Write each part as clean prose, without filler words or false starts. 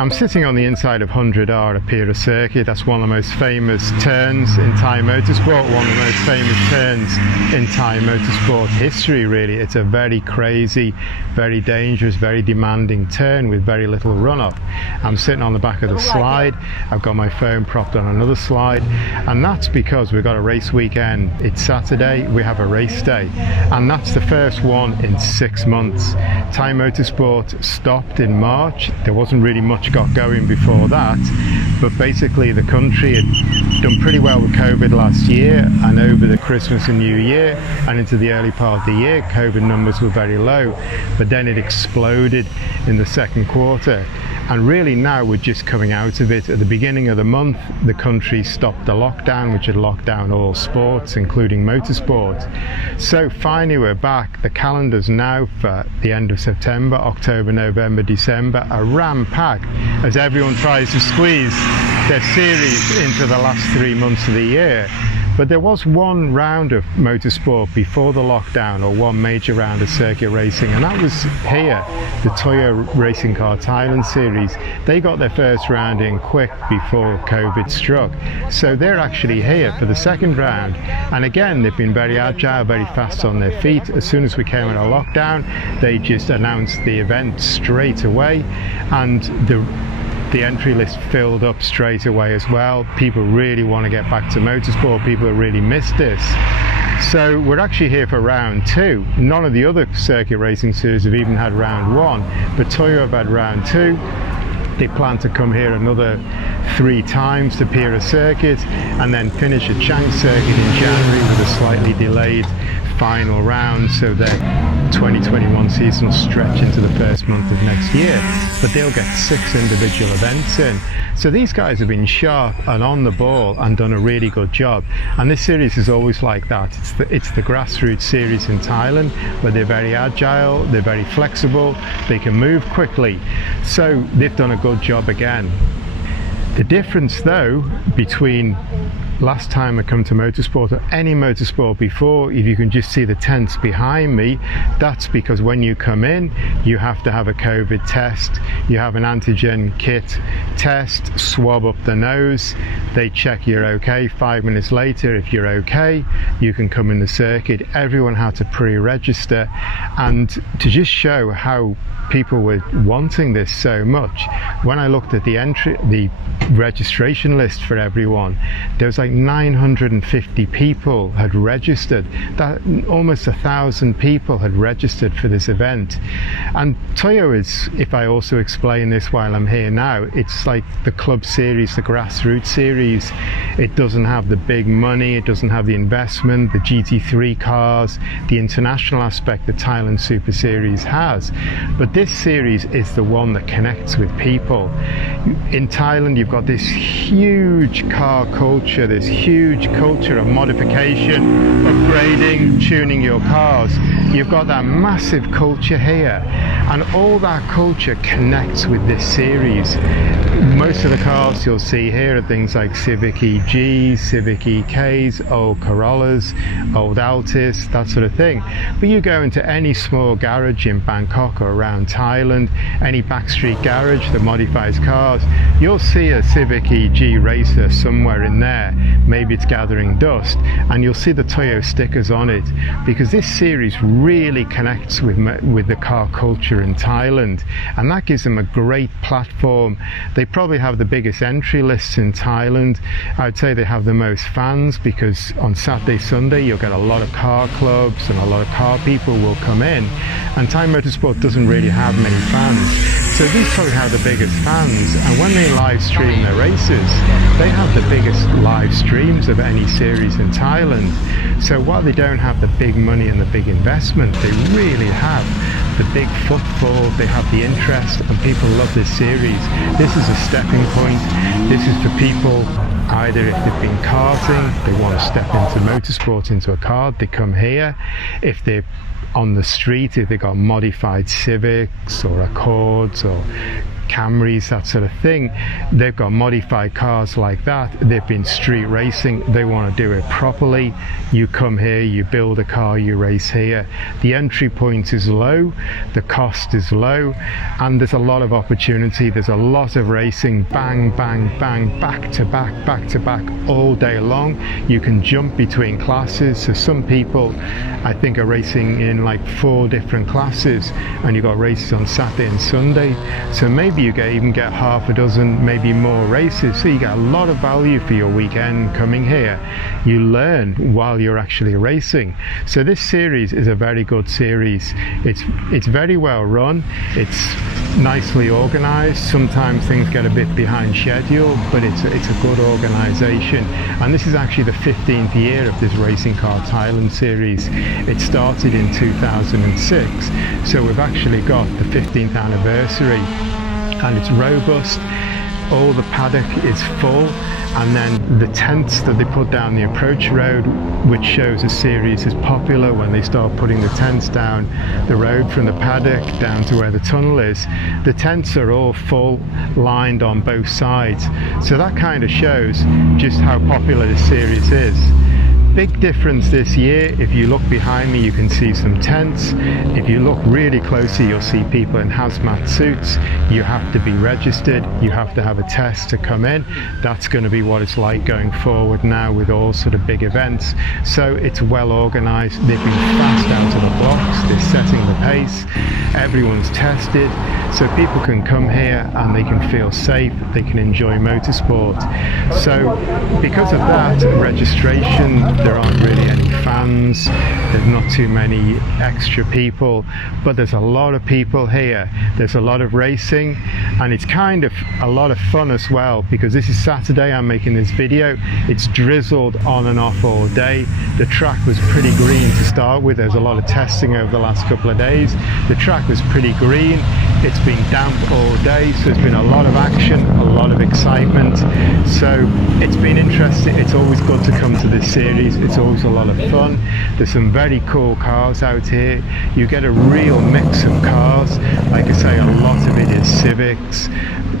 I'm sitting on the inside of 100R at Bira Circuit. That's one of the most famous turns in Thai motorsport, one of the most famous turns in Thai motorsport history, really. It's a very crazy, very dangerous, very demanding turn with very little runoff. I'm sitting on the back of the slide. I've got my phone propped on another slide, and that's because we've got a race weekend. It's Saturday, we have a race day, and that's the first one in 6 months. Thai motorsport stopped in March. There wasn't really much got going before that, but basically the country had done pretty well with COVID last year, and over the Christmas and New Year and into the early part of the year, COVID numbers were very low, but then it exploded in the second quarter. And really now we're just coming out of it. At the beginning of the month, the country stopped the lockdown, which had locked down all sports, including motorsport. So finally we're back. The calendar's now for the end of September, October, November, December, are ram-packed as everyone tries to squeeze their series into the last 3 months of the year. But there was one round of motorsport before the lockdown, or one major round of circuit racing, and that was here, the Toyo Racing Car Thailand series. They got their first round in quick before COVID struck. So they're actually here for the second round. And again, they've been very agile, very fast on their feet. As soon as we came out of lockdown, they just announced the event straight away, and the entry list filled up straight away as well. People really want to get back to motorsport. People have really missed this. So we're actually here for round 2. None of the other circuit racing series have even had round 1, but Toyo have had round 2. They plan to come here another 3 times to Bira Circuit and then finish at Chang Circuit in January with a slightly delayed final round, so their 2021 season will stretch into the first month of next year, but they'll get 6 individual events in. So these guys have been sharp and on the ball and done a really good job, and this series is always like that. It's the grassroots series in Thailand, where they're very agile, they're very flexible, they can move quickly, so they've done a good job again. The difference though between last time I come to motorsport or any motorsport before, if you can just see the tents behind me, that's because when you come in you have to have a COVID test. You have an antigen kit test, swab up the nose, they check you're okay. 5 minutes later, if you're okay, you can come in the circuit. Everyone had to pre-register, and to just show how people were wanting this so much, when I looked at the registration list for everyone, there was like 950 people had registered. That almost 1,000 people had registered for this event. And Toyo is, if I also explain this while I'm here now, it's like the club series, the grassroots series. It doesn't have the big money, it doesn't have the investment, the GT3 cars, the international aspect that Thailand Super Series has, but this series is the one that connects with people. In Thailand you've got this huge car culture, this huge culture of modification, upgrading, tuning your cars. You've got that massive culture here, and all that culture connects with this series. Most of the cars you'll see here are things like Civic EGs, Civic EKs, old Corollas, old Altis, that sort of thing. But you go into any small garage in Bangkok or around Thailand, any backstreet garage that modifies cars, you'll see a Civic EG racer somewhere in there. Maybe it's gathering dust, and you'll see the Toyo stickers on it, because this series really connects with the car culture in Thailand, and that gives them a great platform. They probably have the biggest entry lists in Thailand. I'd say they have the most fans, because on Saturday, Sunday you'll get a lot of car clubs and a lot of car people will come in, and Thai motorsport doesn't really have many fans. So these probably have the biggest fans, and when they live stream their races, they have the biggest live streams of any series in Thailand. So while they don't have the big money and the big investment, they really have the big footfall, they have the interest, and people love this series. This is a stepping point. This is for people, either if they've been karting, they want to step into motorsport, into a car, they come here. If they're on the street, if they got modified Civics or Accords or Camrys, that sort of thing. They've got modified cars like that. They've been street racing. They want to do it properly. You come here, you build a car, you race here. The entry point is low, the cost is low, and there's a lot of opportunity. There's a lot of racing, bang, bang, bang, back to back all day long. You can jump between classes. So some people, I think, are racing in like 4 different classes, and you've got races on Saturday and Sunday. So maybe you even get half a dozen, maybe more races. So you get a lot of value for your weekend coming here. You learn while you're actually racing. So this series is a very good series. It's very well run. It's nicely organized. Sometimes things get a bit behind schedule, but it's a good organization. And this is actually the 15th year of this Racing Car Thailand series. It started in 2006, so we've actually got the 15th anniversary, and it's robust. All the paddock is full, and then the tents that they put down the approach road, which shows the series is popular when they start putting the tents down the road from the paddock down to where the tunnel is. The tents are all full, lined on both sides, so that kind of shows just how popular this series is. Big difference this year. If you look behind me, you can see some tents. If you look really closely, you'll see people in hazmat suits. You have to be registered. You have to have a test to come in. That's going to be what it's like going forward now with all sort of big events. So it's well organized. They've been fast out of the blocks. They're setting the pace. Everyone's tested. So people can come here and they can feel safe. They can enjoy motorsport. So because of that, registration, there aren't really any fans, there's not too many extra people, but there's a lot of people here. There's a lot of racing, and it's kind of a lot of fun as well, because this is Saturday I'm making this video. It's drizzled on and off all day. The track was pretty green to start with. There's a lot of testing over the last couple of days. The track was pretty green. It's been damp all day, so there's been a lot of action, a lot of excitement. So it's been interesting. It's always good to come to this series. It's always a lot of fun. There's some very cool cars out here. You get a real mix of cars. Like I say, a lot of it is Civics,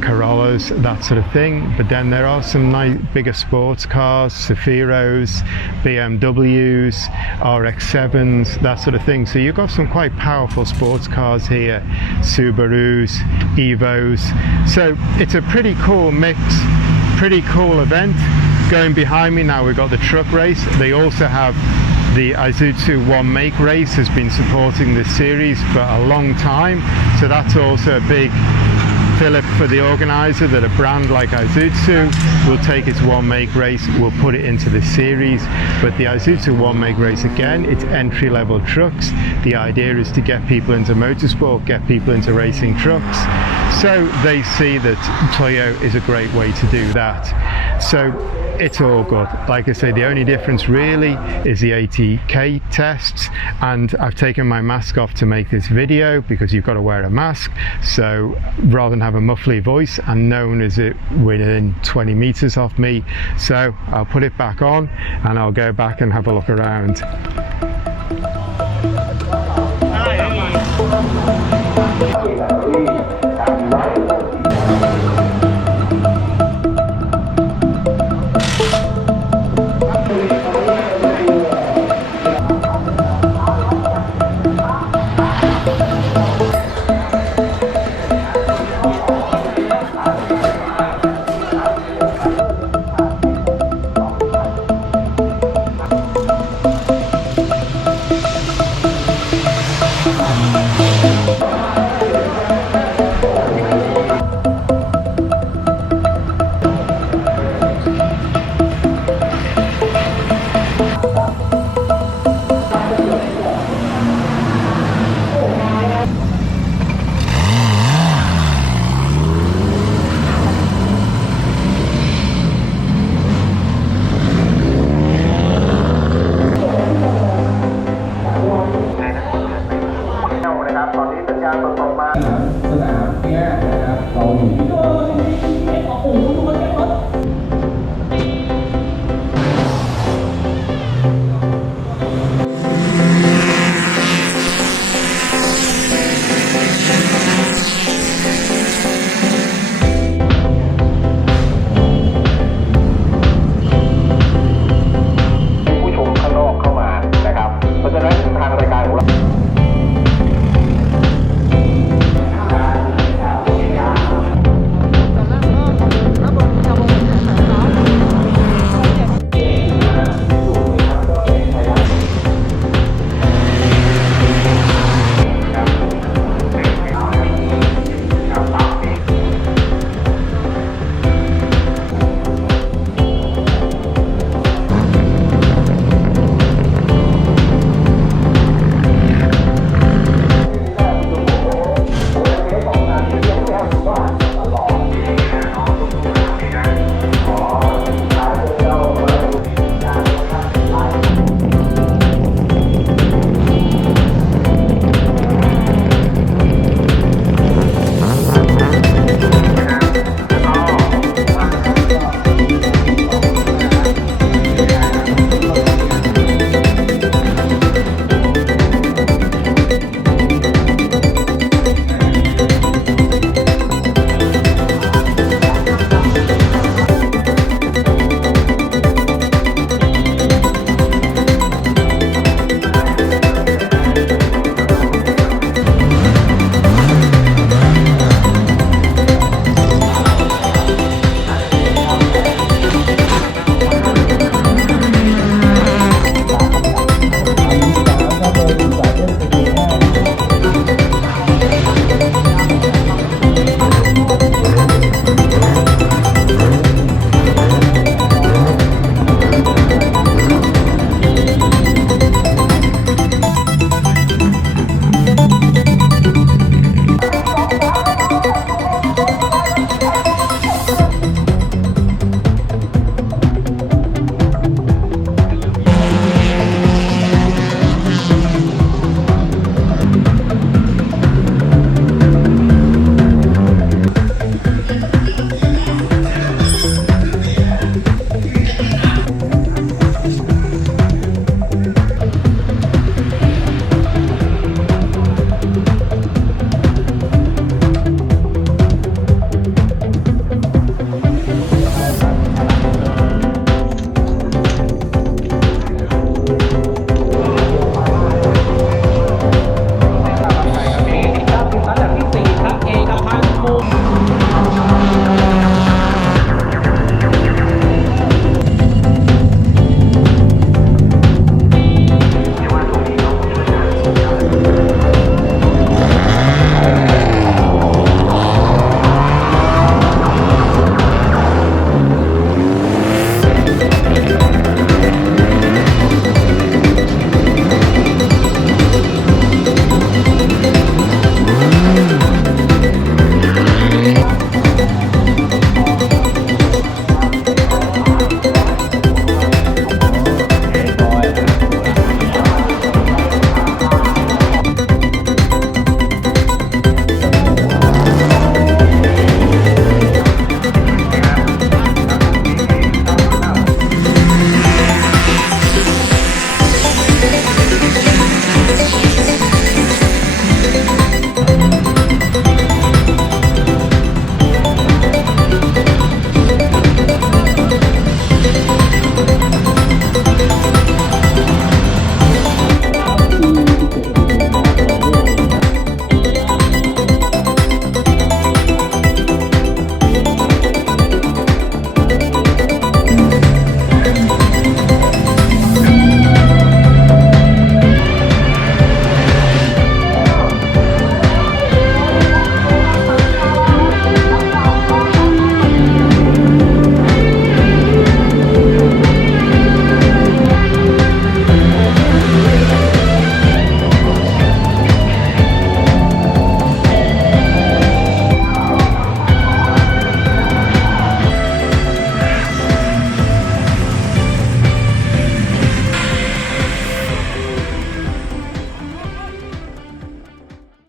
Corollas, that sort of thing. But then there are some nice bigger sports cars, Zafiros, BMWs, RX-7s, that sort of thing. So you've got some quite powerful sports cars here, Subarus, Evos. So it's a pretty cool mix, pretty cool event. Going behind me now, we've got the truck race. They also have the Isuzu One Make race, has been supporting this series for a long time. So that's also a big fillip for the organizer, that a brand like Isuzu will take its One Make race, will put it into the series. But the Isuzu One Make race, again, it's entry-level trucks. The idea is to get people into motorsport, get people into racing trucks. So they see that Toyo is a great way to do that. So it's all good. Like I say, the only difference really is the ATK tests, and I've taken my mask off to make this video because you've got to wear a mask. So rather than have a muffly voice, and known as it within 20 meters off me, so I'll put it back on and I'll go back and have a look around.